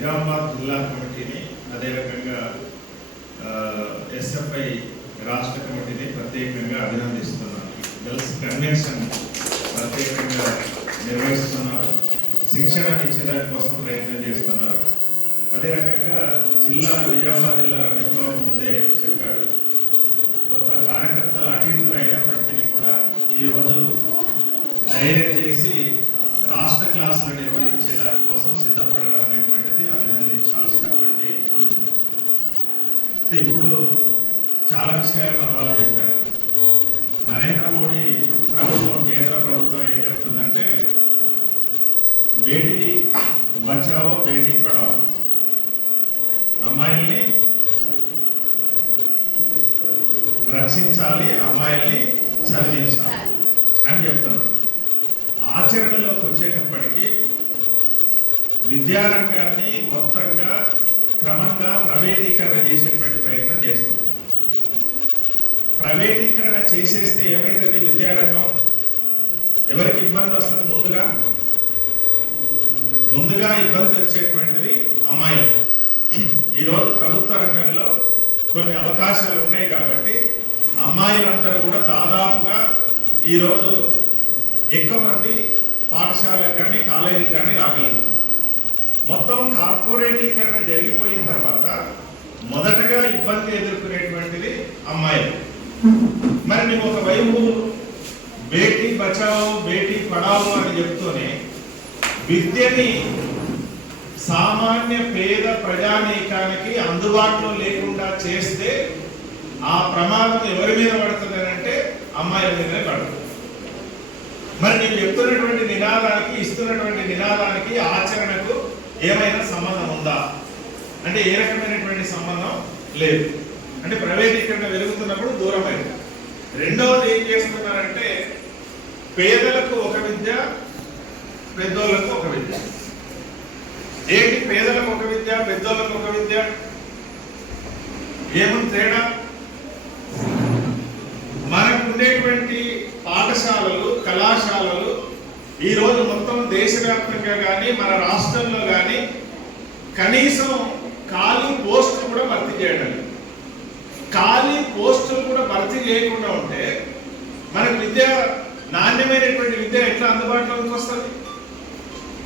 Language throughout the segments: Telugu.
నిజామాబాద్ జిల్లా కమిటీని అదే రకంగా ఎస్ఎఫ్ఐ రాష్ట్ర కమిటీని ప్రత్యేకంగా అభినందిస్తున్నాను. గర్ల్స్ కన్వెన్షన్ ప్రత్యేకంగా నిర్వహిస్తున్నారు. శిక్షణ ఇచ్చేదాని కోసం ప్రయత్నం చేస్తున్నారు. అదే రకంగా జిల్లా నిజామాబాద్ జిల్లా రమేష్ బాబు ముందే చెప్పాడు. కొంత కార్యకర్తలు అటు అయినప్పటికీ కూడా ఈరోజు ధైర్యం చేసి రాష్ట్ర క్లాసులు నిర్వహించే దానికోసం సిద్ధపడడం అనేటువంటిది అభినందించాల్సినటువంటి అంశం. అయితే ఇప్పుడు చాలా విషయాలు మన వాళ్ళు చెప్పారు. నరేంద్ర మోడీ ప్రభుత్వం కేంద్ర ప్రభుత్వం ఏం చెప్తుందంటే బేటీ బచావో బేటీ పడావో అమ్మాయిల్ని రక్షించాలి అమ్మాయిల్ని చదివించాలి అని చెప్తున్నారు. ఆచరణలోకి వచ్చేటప్పటికి విద్యారంగాన్ని మొత్తంగా క్రమంగా ప్రైవేటీకరణ చేసేటువంటి ప్రయత్నం చేస్తున్నారు ప్రైవేటీకరణ చేసేస్తే ఏమైతుంది విద్యారంగం? ఎవరికి ఇబ్బంది వస్తుంది ముందుగా? ముందుగా ఇబ్బంది వచ్చేటువంటిది అమ్మాయిలు. ఈరోజు ప్రభుత్వ రంగంలో కొన్ని అవకాశాలు ఉన్నాయి కాబట్టి అమ్మాయిలందరూ కూడా దాదాపుగా ఈరోజు ఎక్కువ మంది పాఠశాలకు కానీ కాలేజీకి కానీ రాగలుగుతారు మొత్తం కార్పొరేటీకరణ జరిగిపోయిన తర్వాత మొదటగా ఇబ్బంది ఎదుర్కొనేటువంటిది అమ్మాయిలు. మరి మేము ఒకవైపు బేటీ బచావో బేటీ పడావో అని చెప్తూనే విద్యని సామాన్య పేద ప్రజానీకానికి అందుబాటులో లేకుండా చేస్తే ఆ ప్రమాదం ఎవరి మీద పడుతుందంటే అమ్మాయిల మీదనే పడుతుంది. మరి నేను చెప్తున్నటువంటి నినాదానికి ఇస్తున్నటువంటి నినాదానికి ఆచరణ ఏమైనా సంబంధం ఉందా? అంటే ఏ రకమైనటువంటి సంబంధం లేదు. అంటే ప్రైవేటీకరణ వెలుగుతున్నప్పుడు దూరమైంది. రెండవది ఏం చేస్తున్నారంటే పేదలకు ఒక విద్య పెద్దోళ్ళకు ఒక విద్య. ఏంటి పేదలకు ఒక విద్య పెద్దోళ్ళకు ఒక విద్య? ఏముంది తేడా? మనకు ఉండేటువంటి పాఠశాలలు కళాశాలలు ఈ మొత్తం దేశవ్యాప్తంగా కానీ మన రాష్ట్రంలో కానీ కనీసం ఖాళీ పోస్టులు కూడా భర్తీ చేయడం. ఖాళీ పోస్టులు కూడా భర్తీ చేయకుండా ఉంటే మనకు విద్య నాణ్యమైనటువంటి విద్య ఎట్లా అందుబాటులోకి వస్తుంది?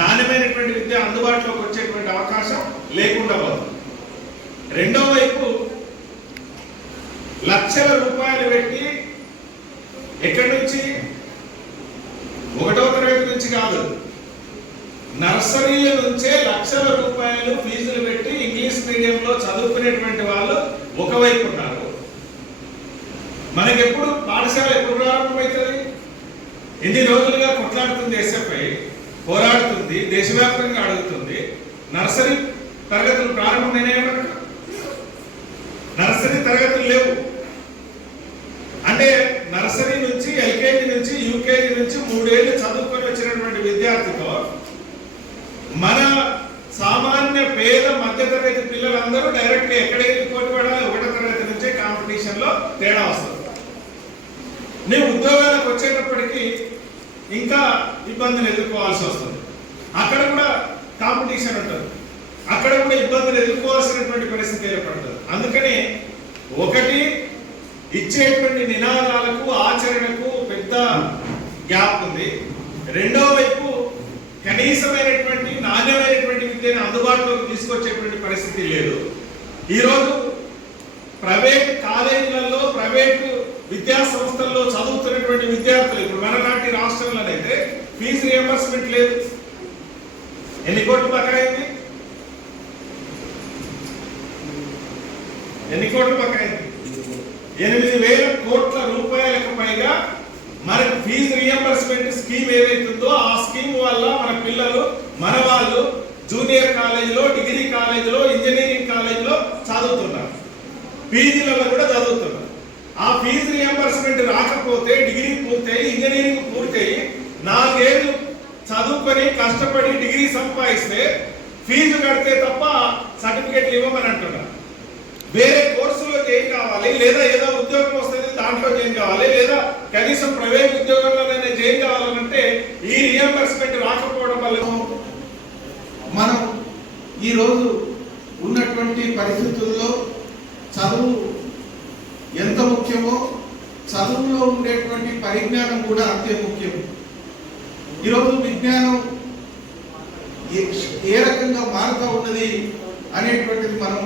నాణ్యమైనటువంటి విద్య అందుబాటులోకి వచ్చేటువంటి అవకాశం లేకుండా పోతుంది రెండో వైపు లక్షల రూపాయలు పెట్టి ఎక్కడి నుంచి? ఒకటో తరగతి నుంచి కాదు. నర్సరీల నుంచే లక్షల రూపాయలు ఫీజులు పెట్టి ఇంగ్లీష్ మీడియంలో చదువుకునేటువంటి వాళ్ళు ఒకవైపు ఉన్నారు. మనకి ఎప్పుడు పాఠశాల ఎప్పుడు ప్రారంభమవుతుంది ఎన్ని రోజులుగా కొట్లాడుతుంది ఎస్ఎఫ్ఐ పోరాడుతుంది దేశవ్యాప్తంగా అడుగుతుంది. నర్సరీ తరగతులు ప్రారంభమైనాయి మనకు నర్సరీ తరగతులు లేవు అంటే నర్సరీ నుంచి ఎల్కేజీ నుంచి యూకేజీ నుంచి మూడేళ్ళు చదువుకొని వచ్చినటువంటి విద్యార్థితో మన సామాన్య పేద మధ్యతరగతి పిల్లలందరూ డైరెక్ట్ ఎక్కడికి పోటీ పడాలి ఒకటో తరగతి నుంచే కాంపిటీషన్లో తేడా వస్తుంది నేను ఉద్యోగాలకు వచ్చేటప్పటికి ఇంకా ఇబ్బందులు ఎదుర్కోవాల్సి వస్తుంది. అక్కడ కూడా కాంపిటీషన్ ఉంటుంది. అక్కడ కూడా ఇబ్బందులు ఎదుర్కోవాల్సినటువంటి పరిస్థితి ఏర్పడుతుంది. అందుకని ఒకటి ఇచ్చేటువంటి నినాదాలకు ఆచరణకు పెద్ద గ్యాప్ ఉంది. రెండో వైపు కనీసమైనటువంటి నాణ్యమైనటువంటి విద్యను అందుబాటులోకి తీసుకొచ్చేటువంటి పరిస్థితి లేదు. ఈరోజు ప్రైవేట్ కాలేజీలలో ప్రైవేట్ విద్యా రాష్ట్రాల్లో చదువుతున్నటువంటి విద్యార్థులు ఇప్పుడు మన నాటి రాష్ట్రంలోనైతే ఫీజు రియంబర్స్మెంట్ లేదు. ఎన్ని కోట్లు బకాయింది? ఎన్ని కోట్లు బకాయింది? ఎనిమిది వేల కోట్ల రూపాయలకు పైగా మనకు ఫీజు రియంబర్స్మెంట్ స్కీమ్ ఏదైతుందో ఆ స్కీమ్ వల్ల మన పిల్లలు మన వాళ్ళు జూనియర్ కాలేజీలో డిగ్రీ కాలేజీలో ఇంజనీరింగ్ కాలేజీలో చదువుతున్నారు. పీజీలలో కూడా చదువుతున్నారు. ఆ ఫీజు రియంబర్స్మెంట్ రాకపోతే డిగ్రీ పూర్తయి ఇంజనీరింగ్ పూర్తయి నాలుగేళ్ళు చదువుకొని కష్టపడి డిగ్రీ సంపాదిస్తే ఫీజు కడితే తప్ప సర్టిఫికేట్లు ఇవ్వమని అంటున్నారు. వేరే కోర్సులో ఏం కావాలి లేదా ఏదో ఉద్యోగం వస్తుంది దాంట్లో చేంజ్ కావాలి లేదా కనీసం ప్రైవేట్ ఉద్యోగంలోనే జాయిన్ కావాలంటే ఈ రియంబర్స్మెంట్ రాకపోవడం వల్ల మనం ఈరోజు ఉన్నటువంటి పరిస్థితుల్లో చదువు ఎంత ముఖ్యమో చదువులో ఉండేటువంటి పరిజ్ఞానం కూడా అంతే ముఖ్యం ఈరోజు విజ్ఞానం ఏ- ఏ రకంగా మారుతూ ఉన్నది అనేటువంటిది మనం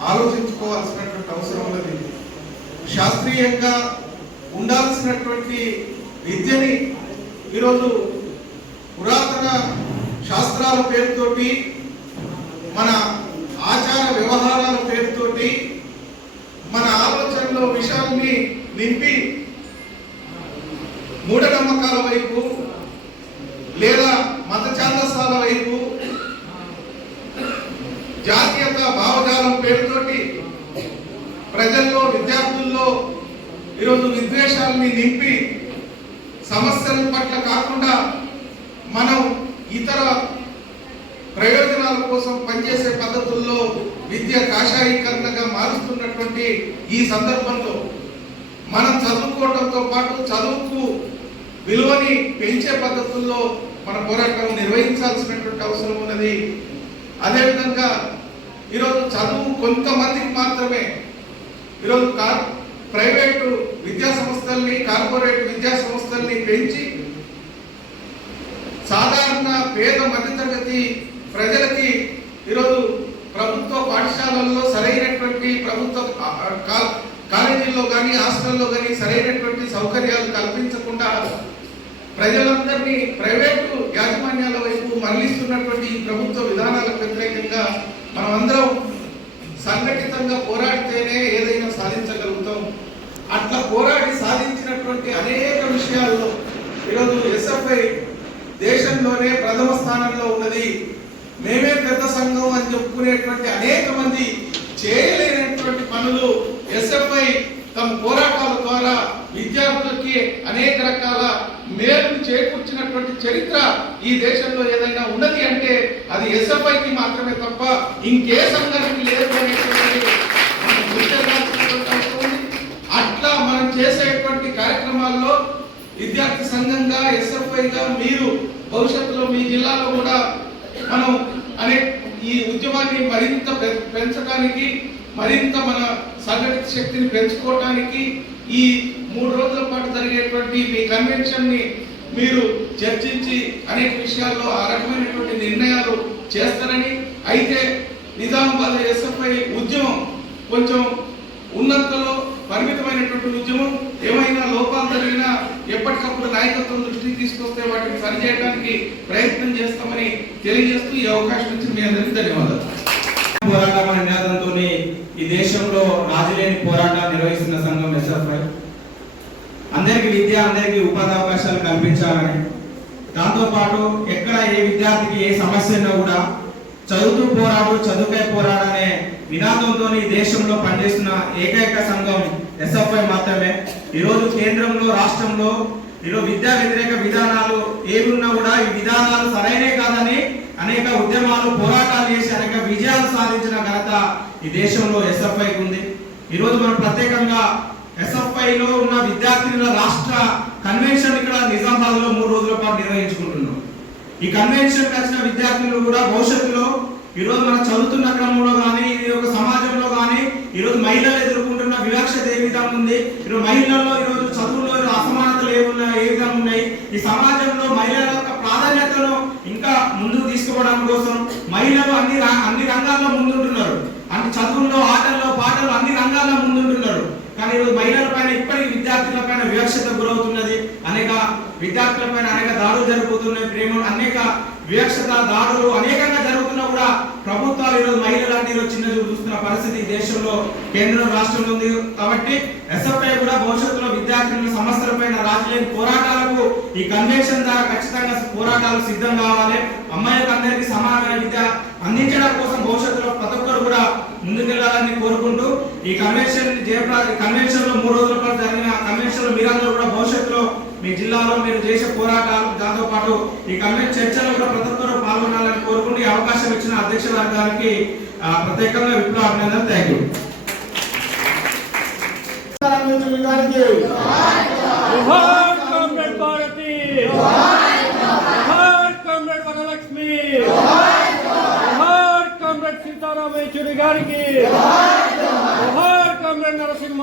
ఆలోచించుకోవాల్సినటువంటి అవసరం ఉన్నది. శాస్త్రీయంగా ఉండాల్సినటువంటి విద్యని ఈరోజు పురాతన శాస్త్రాల పేరుతోటి మన ఆచార వ్యవహారాల పేరుతోటి ఆలోచనలో విషయాల్ని నింపి మూఢనమ్మకాల వైపు లేదా మత ఛాందస్థాల వైపు జాతీయత భావజాలం పేరుతోటి ప్రజల్లో విద్యార్థుల్లో ఈరోజు విద్వేషాలని నింపి సమస్యల పట్ల కాకుండా మనం ఇతర ప్రయోజనాల కోసం పనిచేసే పద్ధతుల్లో విద్య కాషాయీకరణగా మారుస్తున్నటువంటి ఈ సందర్భంలో మనం చదువుకోవడంతో పాటు చదువుకు విలువని పెంచే పద్ధతుల్లో మన పోరాటం నిర్వహించాల్సినటువంటి అవసరం ఉన్నది. అదేవిధంగా ఈరోజు చదువు కొంతమందికి మాత్రమే. ఈరోజు కార్ ప్రైవేటు విద్యా సంస్థల్ని కార్పొరేట్ విద్యా సంస్థల్ని పెంచి సాధారణ పేద మధ్యతరగతి ప్రజలకి ఈరోజు ప్రభుత్వ పాఠశాలల్లో సరైనటువంటి ప్రభుత్వ కాలేజీల్లో కానీ హాస్టల్లో కానీ సరైనటువంటి సౌకర్యాలు కల్పించకుండా ప్రజలందరినీ ప్రైవేటు యాజమాన్యాల వైపు మరలిస్తున్నటువంటి ఈ ప్రభుత్వ విధానాలకు వ్యతిరేకంగా మనమందరం సంఘటితంగా పోరాడితేనే ఏదైనా సాధించగలుగుతాం. అట్లా పోరాడి సాధించినటువంటి అనేక విషయాల్లో ఈరోజు ఎస్ఎఫ్ఐ దేశంలోనే ప్రథమ స్థానంలో ఉన్నది. మేమే పెద్ద సంఘం అని చెప్పుకునేటువంటి అనేక మంది చేయలేనటువంటి పనులు ఎస్ఎఫ్ఐ తమ పోరాటాల ద్వారా విద్యార్థులకి అనేక రకాల మేలు చేకూర్చినటువంటి చరిత్ర ఈ దేశంలో ఏదైనా ఉన్నది అంటే అది ఎస్ఎఫ్ఐకి మాత్రమే తప్ప ఇంకే సంఘానికి లేదు అట్లా మనం చేసేటువంటి కార్యక్రమాల్లో విద్యార్థి సంఘంగా ఎస్ఎఫ్ఐగా మీరు భవిష్యత్తులో మీ జిల్లాలో కూడా మనం అనే ఈ ఉద్యమాన్ని మరింత పె- పెంచడానికి మరింత మన సంఘటిత శక్తిని పెంచుకోవడానికి ఈ మూడు రోజుల పాటు జరిగేటువంటి మీ కన్వెన్షన్ని మీరు చర్చించి అనేక విషయాల్లో ఆ రకమైనటువంటి నిర్ణయాలు చేస్తారని అయితే నిజామాబాద్ ఎస్ఎఫ్ఐ ఉద్యమం కొంచెం ఉన్నంతలో పరిమితమైనటువంటి ఉద్యమం ఏమైనా లోపాలు జరిగినా ఎప్పటికప్పుడు నాయకత్వం దృష్టికి తీసుకొస్తే వాటిని సరిచేయడానికి ప్రయత్నం చేస్తామని తెలియజేస్తూ ఈ అవకాశం ఇచ్చిన మీ అందరికీ ధన్యవాదాలు. పోరాటం అనే నినాదంతో ఈ దేశంలో రాజులేని పోరాటాలు నిర్వహిస్తున్న సంఘం ఎస్ఎఫ్ఐ. అందరికీ విద్య అందరికీ ఉపాధి అవకాశాలు కల్పించాలని. దాంతోపాటు ఎక్కడ ఏ విద్యార్థికి ఏ సమస్య ఉన్నా కూడా చదువుతూ పోరాడు చదువుకై పోరాడనే నినాదంతో ఈ దేశంలో పనిచేస్తున్న ఏకైక సంఘం ఎస్ఎఫ్ఐ మాత్రమే. ఈరోజు కేంద్రంలో రాష్ట్రంలో ఈరోజు విద్యా వ్యతిరేక విధానాలు ఏమున్నా ఉన్నా కూడా ఈ విధానాలు సరైనే కాదని అనేక ఉద్యమాలు పోరాటాలు చేసి అనేక విజయాలు సాధించిన ఘనత ఈ దేశంలో ఎస్ఎఫ్ఐకి ఉంది ఈరోజు మనం ప్రత్యేకంగా ఎస్ఎఫ్ఐలో ఉన్న విద్యార్థుల రాష్ట్ర కన్వెన్షన్ ఇక్కడ నిజామాబాద్లో మూడు రోజుల పాటు నిర్వహించుకుంటున్నాం. ఈ కన్వెన్షన్ వచ్చిన విద్యార్థులు కూడా భవిష్యత్తులో ఈరోజు మనం చదువుతున్న క్రమంలో కానీ ఈ యొక్క సమాజంలో కానీ ఈరోజు మహిళలు ఎదుర్కొంటున్న వివక్షత ఏ విధంగా ఉంది. ఈరోజు మహిళల్లో ఈరోజు చదువులో అసమ అసమానతలు ఏ ఉన్నాయి ఏ విధంగా ఉన్నాయి ఈ సమాజంలో మహిళల యొక్క ప్రాధాన్యతను ఇంకా ముందుకు తీసుకోవడం కోసం మహిళలు అన్ని అన్ని రంగాల్లో ముందుంటున్నారు. అన్ని చదువుల్లో ఆటల్లో పాటల్లో అన్ని రంగాల్లో ముందుంటున్నారు. కానీ ఈరోజు మహిళల పైన ఇప్పటికీ విద్యార్థుల పైన వివక్షత గురవుతున్నది. అనేక విద్యార్థుల పైన అనేక దాడులు జరుగుతున్నాయి ప్రేమ అనేక వివక్షత దాడులు అనేకంగా ప్రభుత్వాలు ఈరోజు మహిళలంటే ఈరోజు చిన్న చూపు చూస్తున్న పరిస్థితి దేశంలో కేంద్రం రాష్ట్రంలో ఉంది. కాబట్టి ఎస్ఎఫ్ఐ కూడా భవిష్యత్తులో విద్యార్థుల సమస్యలపైన రాజులేని పోరాటాలకు ఈ కన్వెన్షన్ ద్వారా ఖచ్చితంగా పోరాటాలు సిద్ధం కావాలి. అమ్మాయిలకు అందరికీ సమానమైన విద్య అందించడం కోసం భవిష్యత్తులో ప్రతి ఒక్కరు కూడా ముందుకెళ్ళాలని కోరుకుంటూ ఈ కన్వెన్షన్ జయప్ర కన్వెన్షన్లో మూడు రోజుల పాటు జరిగిన కన్వెన్షన్లో మీరందరూ కూడా భవిష్యత్తులో మీ జిల్లాలో మీరు చేసే పోరాటాలు దాంతో పాటు ఈ కమిటీ చర్చలో కూడా ప్రతి ఒక్కరూ పాల్గొనాలని కోరుకుంటూ ఈ అవకాశం ఇచ్చిన అధ్యక్ష వర్గానికి ప్రత్యేకంగా విప్లవ అభినందన థ్యాంక్ యూ సీతారామేశ్వరి గారికి నరసింహ